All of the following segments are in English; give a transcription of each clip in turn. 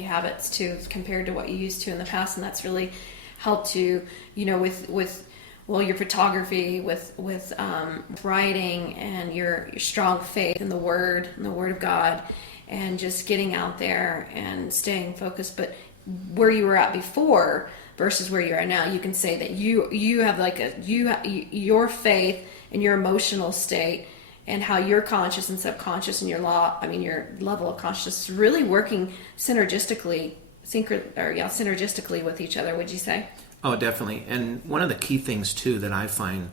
healthy habits too, compared to what you used to in the past, and that's really helped you, with your photography, with writing, and your strong faith in the Word of God, and just getting out there and staying focused. But where you were at before versus where you are now, you can say that you have your faith and your emotional state, and how your conscious and subconscious and your level of consciousness is really working synergistically with each other. Would you say? Oh, definitely. And one of the key things too that I find: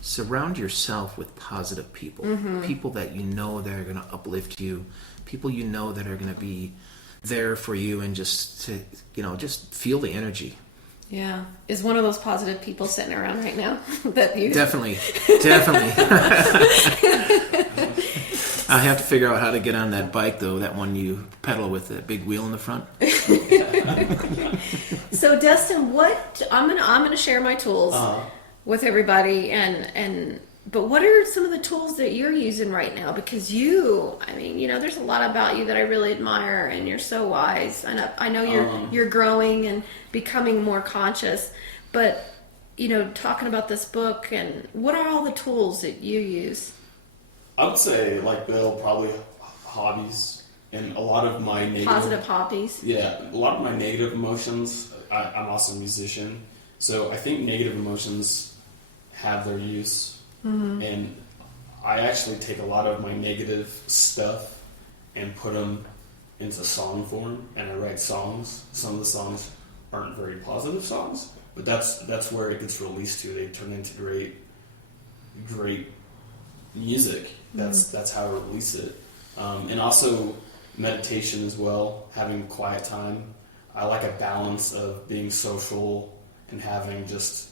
surround yourself with positive people, people that that are going to uplift you, people that are going to be there for you, and just feel the energy. Yeah. Is one of those positive people sitting around right now that you... Definitely. I have to figure out how to get on that bike, though, that one you pedal with the big wheel in the front. So, Dustin, I'm gonna share my tools with everybody, but what are some of the tools that you're using right now? Because there's a lot about you that I really admire, and you're so wise. And I know you're growing and becoming more conscious. But talking about this book, and what are all the tools that you use? I would say, like Bill, probably hobbies, and a lot of my positive hobbies. Yeah, a lot of my negative emotions. I'm also a musician, so I think negative emotions have their use. And I actually take a lot of my negative stuff and put them into song form, and I write songs. Some of the songs aren't very positive songs, but that's where it gets released to. They turn into great music. That's how I release it. And also meditation as well, having quiet time. I like a balance of being social and having just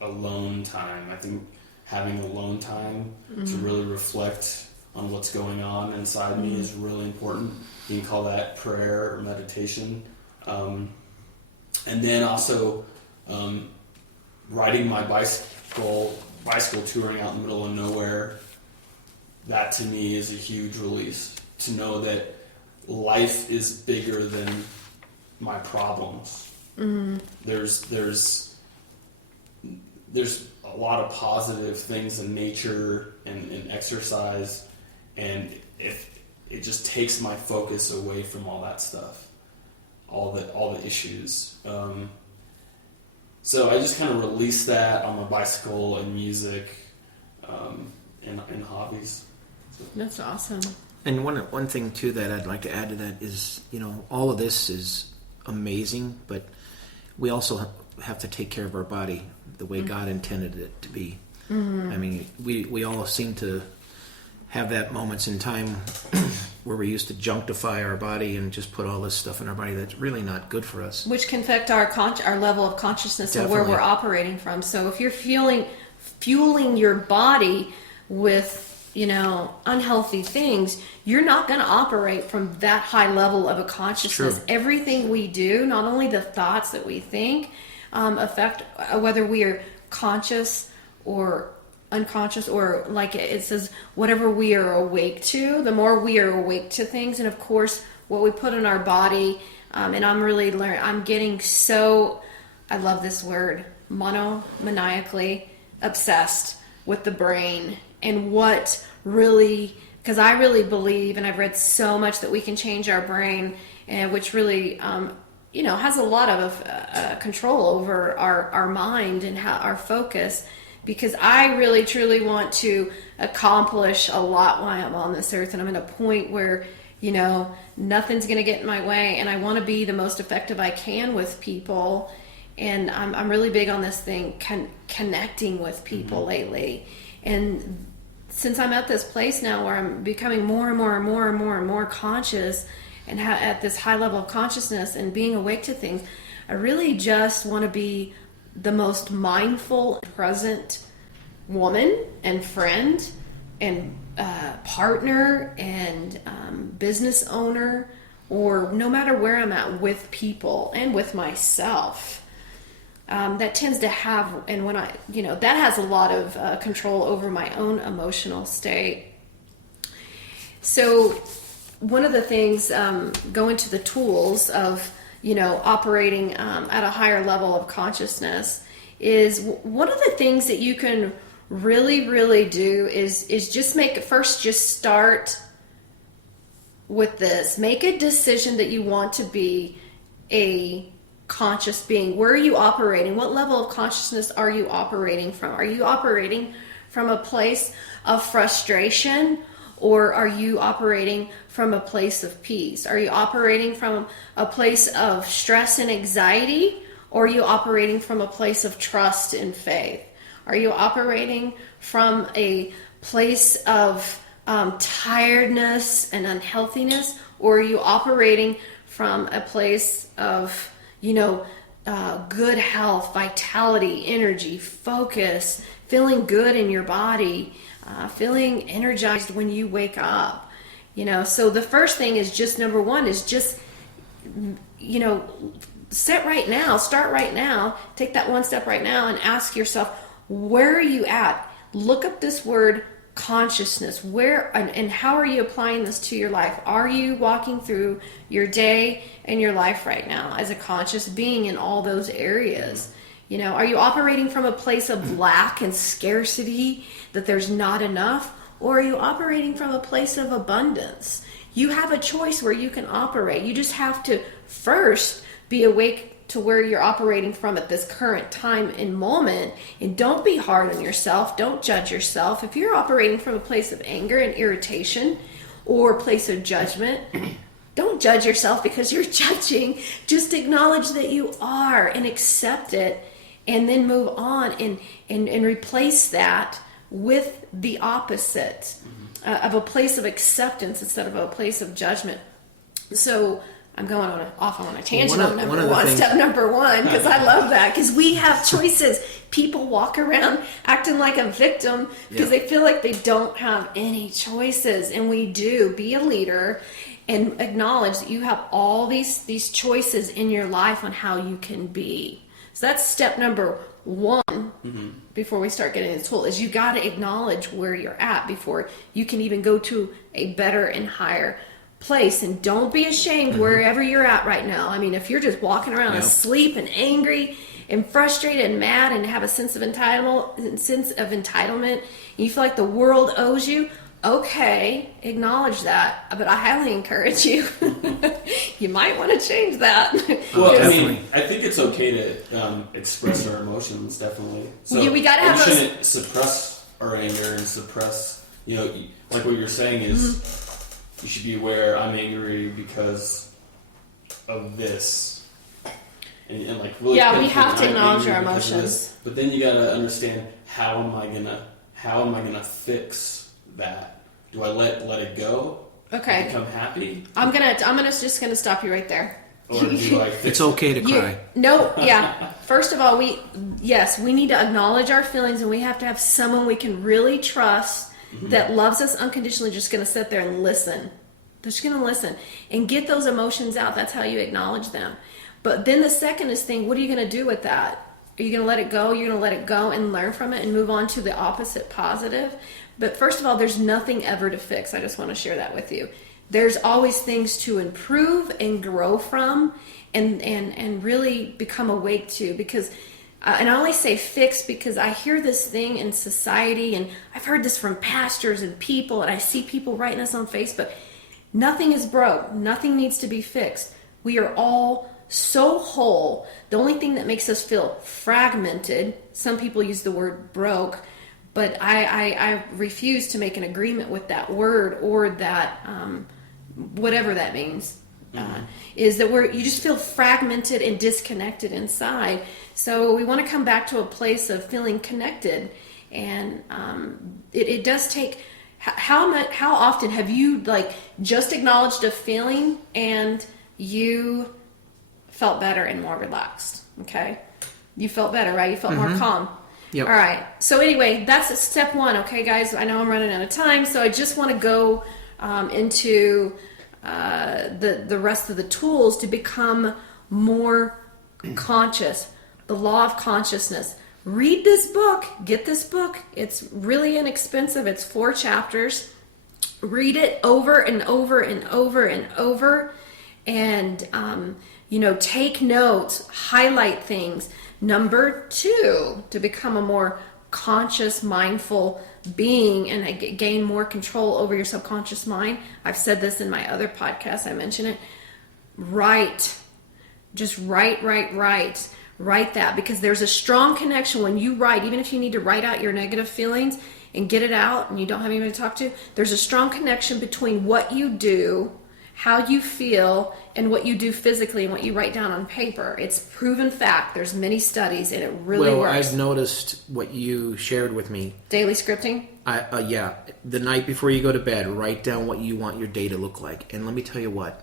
alone time. I think having alone time to really reflect on what's going on inside me is really important. You can call that prayer or meditation. And then also riding my bicycle touring out in the middle of nowhere. That to me is a huge release. To know that life is bigger than my problems. There's a lot of positive things in nature and in exercise, and if it just takes my focus away from all that stuff, all the issues. So I just kind of release that on my bicycle and music, and hobbies. So. That's awesome. And one thing too that I'd like to add to that is, all of this is amazing, but we also have to take care of our body the way God intended it to be. I mean, we all seem to have that moments in time where we used to junctify our body and just put all this stuff in our body that's really not good for us. Which can affect our level of consciousness. Definitely. And where we're operating from. So if you're fueling your body with, unhealthy things, you're not going to operate from that high level of a consciousness. True. Everything we do, not only the thoughts that we think, affect whether we are conscious or unconscious, or like it says, whatever we are awake to, the more we are awake to things. And of course, what we put in our body, and I'm getting so, I love this word, maniacally obsessed with the brain, and what really, because I really believe, and I've read so much, that we can change our brain, and which really, has a lot of control over our mind and our focus. Because I really truly want to accomplish a lot while I'm on this earth, and I'm at a point where, nothing's going to get in my way, and I want to be the most effective I can with people. And I'm really big on this thing, connecting with people lately. And since I'm at this place now where I'm becoming more and more and more and more and more conscious, and at this high level of consciousness and being awake to things, I really just want to be the most mindful, present woman and friend and partner and business owner, or no matter where I'm at with people and with myself. That tends to have, and when that has a lot of control over my own emotional state. So one of the things, going to the tools of, operating at a higher level of consciousness, is one of the things that you can really, really do is just start with this. Make a decision that you want to be a conscious being. Where are you operating? What level of consciousness are you operating from? Are you operating from a place of frustration, or are you operating from a place of peace? Are you operating from a place of stress and anxiety, or are you operating from a place of trust and faith? Are you operating from a place of tiredness and unhealthiness, or are you operating from a place of, good health, vitality, energy, focus, feeling good in your body, feeling energized when you wake up? So the first thing is just, number one is just, start right now, take that one step right now and ask yourself, where are you at? Look up this word consciousness. Where and how are you applying this to your life? Are you walking through your day and your life right now as a conscious being in all those areas? Are you operating from a place of lack and scarcity, that there's not enough? Or are you operating from a place of abundance? You have a choice where you can operate. You just have to first be awake to where you're operating from at this current time and moment, and don't be hard on yourself. Don't judge yourself. If you're operating from a place of anger and irritation or a place of judgment, don't judge yourself because you're judging. Just acknowledge that you are and accept it, and then move on and replace that with the opposite of a place of acceptance instead of a place of judgment. So I'm going off on a tangent on step number one, because I love that, because we have choices. People walk around acting like a victim because they feel like they don't have any choices, and we do. Be a leader and acknowledge that you have all these choices in your life on how you can be. So that's step number one. Before we start getting into the tool, is you got to acknowledge where you're at before you can even go to a better and higher place. And don't be ashamed wherever you're at right now. I mean, if you're just walking around asleep and angry and frustrated and mad and have a sense of entitlement, and you feel like the world owes you, okay, acknowledge that. But I highly encourage you, you might want to change that. Well, I think it's okay to express our emotions, definitely. So we got to have we shouldn't suppress our anger and suppress, like what you're saying is, you should be aware, I'm angry because of this. And like really we have to acknowledge our emotions. But then you gotta understand, how am I gonna fix that? Do I let it go? Okay. And become happy? I'm just gonna stop you right there. Or do I fix It's okay to cry. First of all, we need to acknowledge our feelings, and we have to have someone we can really trust that loves us unconditionally, just going to sit there and listen. They're just going to listen and get those emotions out. That's how you acknowledge them. But then the second thing, what are you going to do with that? Are you going to let it go? You're going to let it go and learn from it and move on to the opposite, positive. But first of all, there's nothing ever to fix. I just want to share that with you. There's always things to improve and grow from and really become awake to, because and I only say fix because I hear this thing in society, and I've heard this from pastors and people, and I see people writing us on Facebook. Nothing is broke. Nothing needs to be fixed. We are all so whole. The only thing that makes us feel fragmented, some people use the word broke, but I refuse to make an agreement with that word or that, whatever that means. Is that you just feel fragmented and disconnected inside. So we want to come back to a place of feeling connected, and it does take. How often have you just acknowledged a feeling and you felt better and more relaxed? Okay, you felt better, right? You felt more calm. Yep. All right. So anyway, that's step one. Okay, guys. I know I'm running out of time, so I just want to go into the rest of the tools to become more conscious. The Law of Consciousness. Read this book. Get this book. It's really inexpensive. It's 4 chapters. read it over and over and over and over, and take notes, highlight things. Number 2, to become a more conscious, mindful being and gain more control over your subconscious mind. I've said this in my other podcast, I mention it. Write. Just write that, because there's a strong connection when you write. Even if you need to write out your negative feelings and get it out and you don't have anybody to talk to, there's a strong connection between what you do, how you feel, and what you do physically and what you write down on paper. It's proven fact. There's many studies, and it really works. I've noticed what you shared with me. Daily scripting? Yeah. The night before you go to bed, write down what you want your day to look like. And let me tell you what,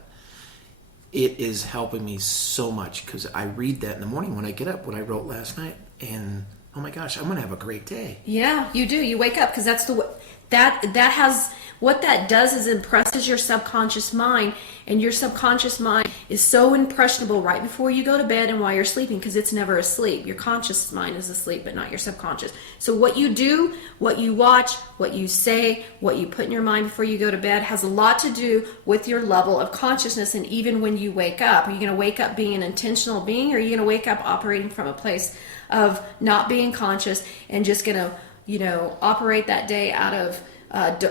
it is helping me so much, because I read that in the morning when I get up, what I wrote last night, and oh my gosh, I'm going to have a great day. Yeah, you do. You wake up, because that's what that does is impresses your subconscious mind, and your subconscious mind is so impressionable right before you go to bed and while you're sleeping, because it's never asleep. Your conscious mind is asleep, but not your subconscious. So what you do, what you watch, what you say, what you put in your mind before you go to bed has a lot to do with your level of consciousness. And even when you wake up, are you going to wake up being an intentional being, or are you going to wake up operating from a place of not being conscious and just going to operate that day out of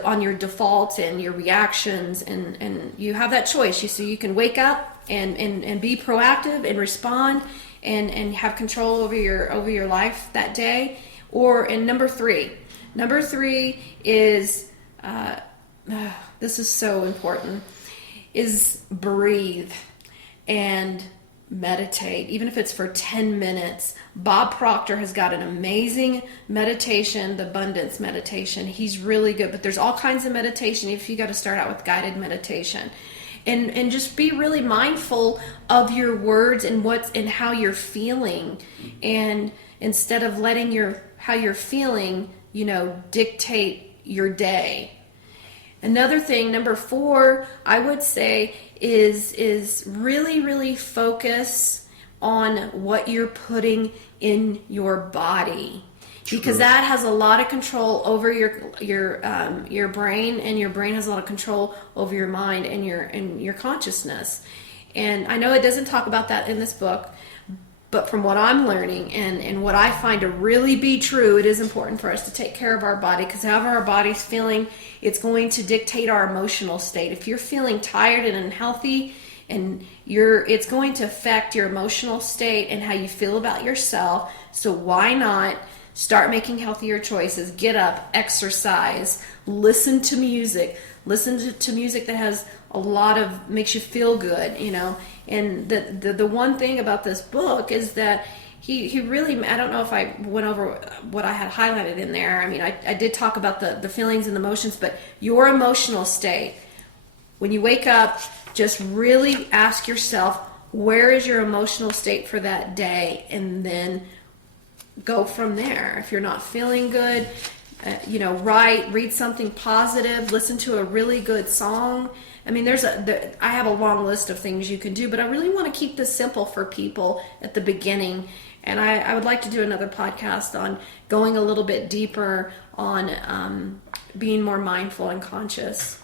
on your defaults and your reactions, and you have that choice. So you can wake up and be proactive and respond and have control over your life that day. And number three is this is so important, is breathe and meditate, even if it's for 10 minutes. Bob Proctor has got an amazing meditation, the abundance meditation. He's really good, but there's all kinds of meditation. If you got to start out with guided meditation, and just be really mindful of your words and how you're feeling, and instead of letting how you're feeling, dictate your day. Another thing, number 4, I would say is really, really focus on what you're putting in your body. True. Because that has a lot of control over your brain, and your brain has a lot of control over your mind and your consciousness. And I know it doesn't talk about that in this book, but from what I'm learning and what I find to really be true, it is important for us to take care of our body, because however our body's feeling, it's going to dictate our emotional state. If you're feeling tired and unhealthy, it's going to affect your emotional state and how you feel about yourself. So why not start making healthier choices? Get up, exercise, listen to music. Listen to music that has a lot of, makes you feel good, And the one thing about this book is that he really, I don't know if I went over what I had highlighted in there. I mean, I did talk about the feelings and the emotions, but your emotional state, when you wake up, just really ask yourself, where is your emotional state for that day? And then go from there. If you're not feeling good, read something positive, listen to a really good song. I mean, I have a long list of things you can do, but I really want to keep this simple for people at the beginning. And I would like to do another podcast on going a little bit deeper on being more mindful and conscious.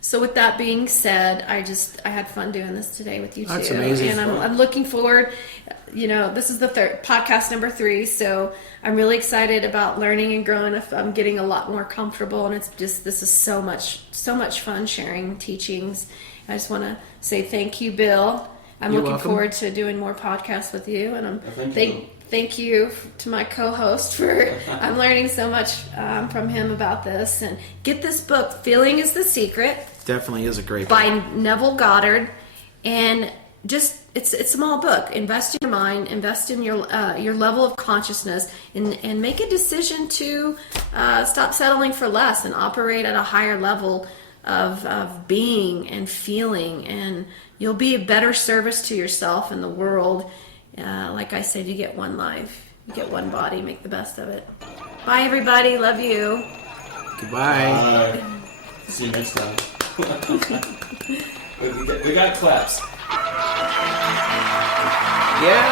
So with that being said, I had fun doing this today with you too. That's amazing. And I'm looking forward. This is the podcast number 3, so I'm really excited about learning and growing. I'm getting a lot more comfortable, and this is so much fun sharing teachings. I just want to say thank you, Bill. I'm You're looking welcome. forward to doing more podcasts with you, and thank you to my co-host for I'm learning so much from him about this. And get this book, Feeling is the Secret. Definitely is a great book. By Neville Goddard. And just it's a small book. Invest in your mind, invest in your level of consciousness, and make a decision to stop settling for less and operate at a higher level of being and feeling, and you'll be a better service to yourself and the world. Like I said, you get one life, you get one body, make the best of it. Bye everybody, love you. Goodbye. See you next time. we got claps. Yeah.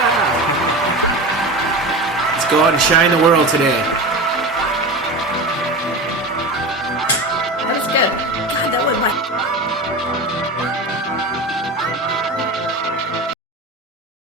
Let's go out and shine the world today.